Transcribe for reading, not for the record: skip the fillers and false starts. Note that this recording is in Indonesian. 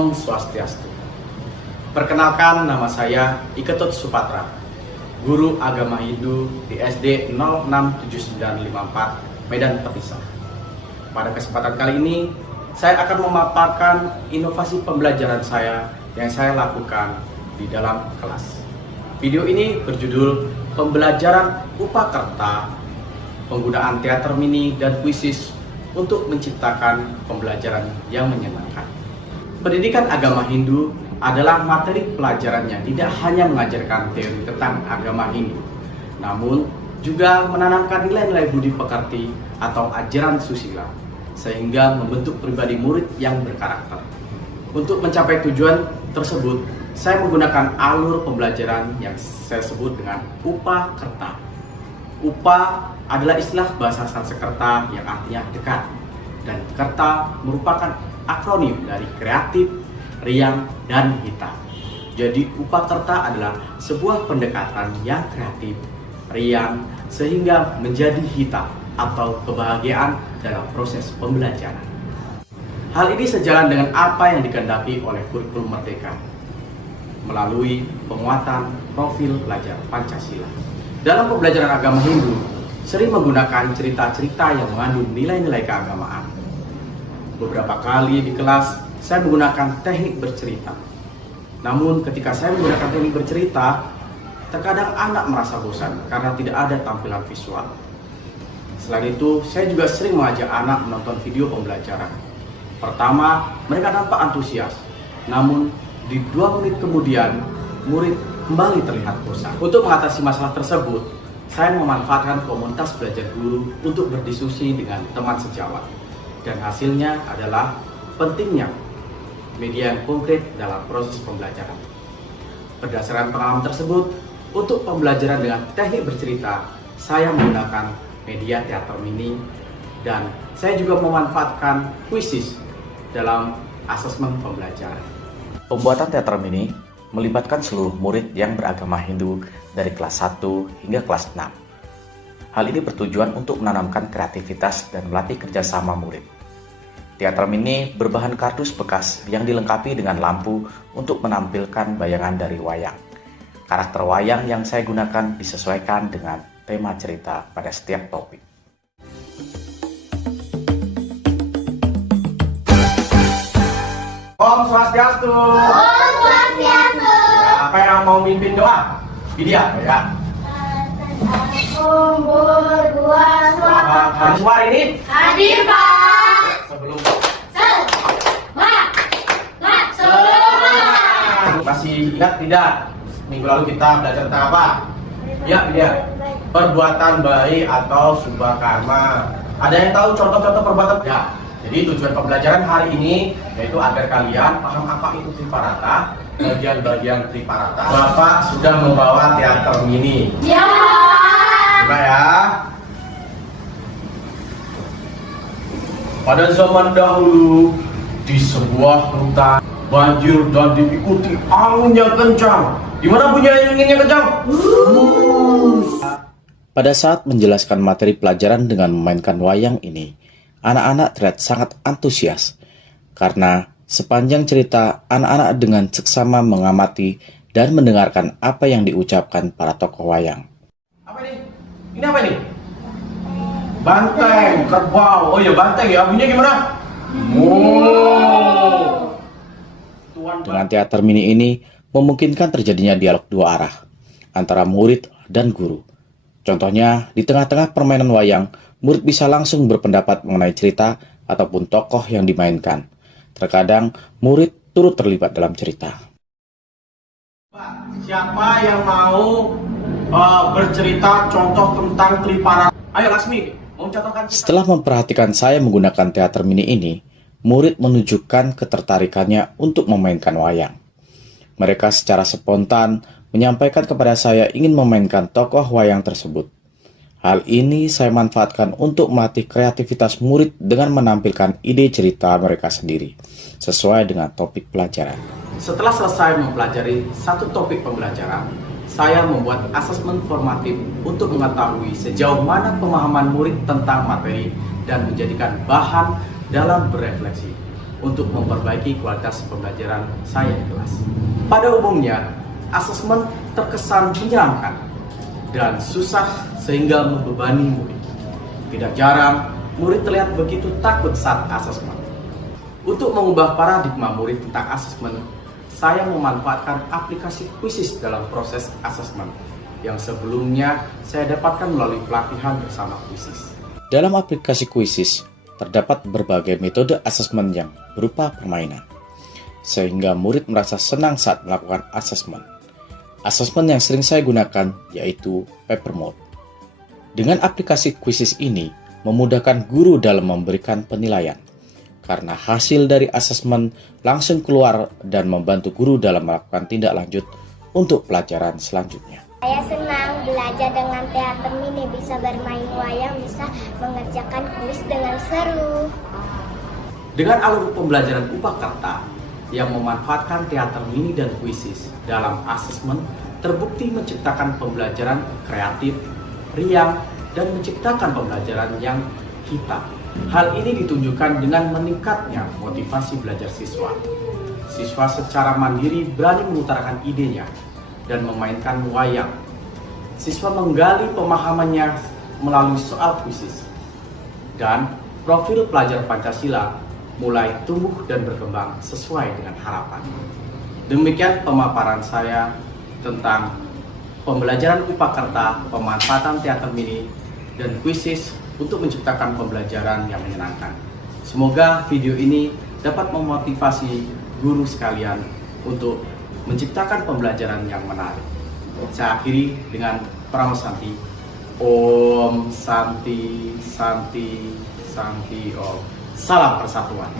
Om Swastiastu. Perkenalkan, nama saya Iketut Supatra, guru agama Hindu di SD 067954 Medan Petisah. Pada kesempatan kali ini, saya akan memaparkan inovasi pembelajaran saya yang saya lakukan di dalam kelas. Video ini berjudul Pembelajaran Upakarta, penggunaan teater mini dan kuisis untuk menciptakan pembelajaran yang menyenangkan. Pendidikan agama Hindu adalah materi pelajaran yang tidak hanya mengajarkan teori tentang agama Hindu, namun juga menanamkan nilai-nilai budi pekerti atau ajaran susila, sehingga membentuk pribadi murid yang berkarakter. Untuk mencapai tujuan tersebut, saya menggunakan alur pembelajaran yang saya sebut dengan Upakarta. Upa adalah istilah bahasa Sanskerta yang artinya dekat, dan kerta merupakan akronim dari kreatif, riang, dan hitam. Jadi Upakarta adalah sebuah pendekatan yang kreatif, riang, sehingga menjadi hitam atau kebahagiaan dalam proses pembelajaran. Hal ini sejalan dengan apa yang dikehendaki oleh kurikulum Merdeka melalui penguatan profil pelajar Pancasila. Dalam pembelajaran agama Hindu, sering menggunakan cerita-cerita yang mengandung nilai-nilai keagamaan. Beberapa kali di kelas, saya menggunakan teknik bercerita. Namun ketika saya menggunakan teknik bercerita, terkadang anak merasa bosan karena tidak ada tampilan visual. Selain itu, saya juga sering mengajak anak menonton video pembelajaran. Pertama, mereka nampak antusias. Namun, di 2 menit kemudian, murid kembali terlihat bosan. Untuk mengatasi masalah tersebut, saya memanfaatkan komunitas belajar guru untuk berdiskusi dengan teman sejawat. Dan hasilnya adalah pentingnya media yang konkret dalam proses pembelajaran. Berdasarkan pengalaman tersebut, untuk pembelajaran dengan teknik bercerita, saya menggunakan media teater mini, dan saya juga memanfaatkan kuisis dalam asesmen pembelajaran. Pembuatan teater mini melibatkan seluruh murid yang beragama Hindu dari kelas 1 hingga kelas 6. Hal ini bertujuan untuk menanamkan kreativitas dan melatih kerjasama murid. Teater mini berbahan kardus bekas yang dilengkapi dengan lampu untuk menampilkan bayangan dari wayang. Karakter wayang yang saya gunakan disesuaikan dengan tema cerita pada setiap topik. Om Swastiastu. Om Swastiastu. Apa yang mau mimpin doa? Vidya, ya. Mahasiswa ini Hadir, Pak. sebelum Selamat. masih ingat tidak? Minggu lalu kita belajar tentang apa? Ya, Vidya. Perbuatan baik atau subha karma. Ada yang tahu contoh-contoh perbuatan? Ya. Jadi tujuan pembelajaran hari ini yaitu agar kalian paham apa itu Triparata, bagian-bagian Triparata. Bapak sudah membawa teater mini. Ya. Coba ya. Pada zaman dahulu, di sebuah hutan banjir dan diikuti angin yang kencang. Gimana bunyi anginnya kencang? Pada saat menjelaskan materi pelajaran dengan memainkan wayang ini, anak-anak terlihat sangat antusias karena sepanjang cerita anak-anak dengan seksama mengamati dan mendengarkan apa yang diucapkan para tokoh wayang. Apa ini? Ini apa ini? Banteng, kerbau. Oh iya, banteng ya. Bunyinya gimana? Dengan teater mini ini memungkinkan terjadinya dialog 2 arah antara murid dan guru. Contohnya, di tengah-tengah permainan wayang, murid bisa langsung berpendapat mengenai cerita ataupun tokoh yang dimainkan. Terkadang, murid turut terlibat dalam cerita. Siapa yang mau bercerita contoh tentang Triparata? Ayo Lasmi, mau contohkan. Setelah memperhatikan saya menggunakan teater mini ini, murid menunjukkan ketertarikannya untuk memainkan wayang. Mereka secara spontan menyampaikan kepada saya ingin memainkan tokoh wayang tersebut. Hal ini saya manfaatkan untuk melatih kreativitas murid dengan menampilkan ide cerita mereka sendiri, sesuai dengan topik pelajaran. Setelah selesai mempelajari satu topik pembelajaran, saya membuat asesmen formatif untuk mengetahui sejauh mana pemahaman murid tentang materi dan menjadikan bahan dalam berefleksi. untuk memperbaiki kualitas pembelajaran saya di kelas. Pada umumnya, asesmen terkesan menyeramkan dan susah sehingga membebani murid. Tidak jarang, murid terlihat begitu takut saat asesmen. Untuk mengubah paradigma murid tentang asesmen, saya memanfaatkan aplikasi Quizizz dalam proses asesmen yang sebelumnya saya dapatkan melalui pelatihan bersama Quizizz. Dalam aplikasi Quizizz, terdapat berbagai metode asesmen yang berupa permainan, sehingga murid merasa senang saat melakukan asesmen. Asesmen yang sering saya gunakan yaitu paper mode. Dengan aplikasi Quizizz ini, memudahkan guru dalam memberikan penilaian, karena hasil dari asesmen langsung keluar dan membantu guru dalam melakukan tindak lanjut untuk pelajaran selanjutnya. Saya senang belajar dengan teater mini, bisa bermain wayang, bisa mengerjakan kuis dengan seru. Dengan alur pembelajaran Upakarta yang memanfaatkan teater mini dan Quizizz dalam asesmen, terbukti menciptakan pembelajaran kreatif, riang, dan menciptakan pembelajaran yang hitam. Hal ini ditunjukkan dengan meningkatnya motivasi belajar siswa. Siswa secara mandiri berani mengutarakan idenya dan memainkan wayang. Siswa menggali pemahamannya melalui soal Quizizz. Dan profil pelajar Pancasila mulai tumbuh dan berkembang sesuai dengan harapan. Demikian pemaparan saya tentang pembelajaran Upakarta, pemanfaatan teater mini, dan Quizizz untuk menciptakan pembelajaran yang menyenangkan. Semoga video ini dapat memotivasi guru sekalian untuk menciptakan pembelajaran yang menarik. Saya akhiri dengan Pramo Santi. Om Santi Santi Santi Om. Salam persatuan.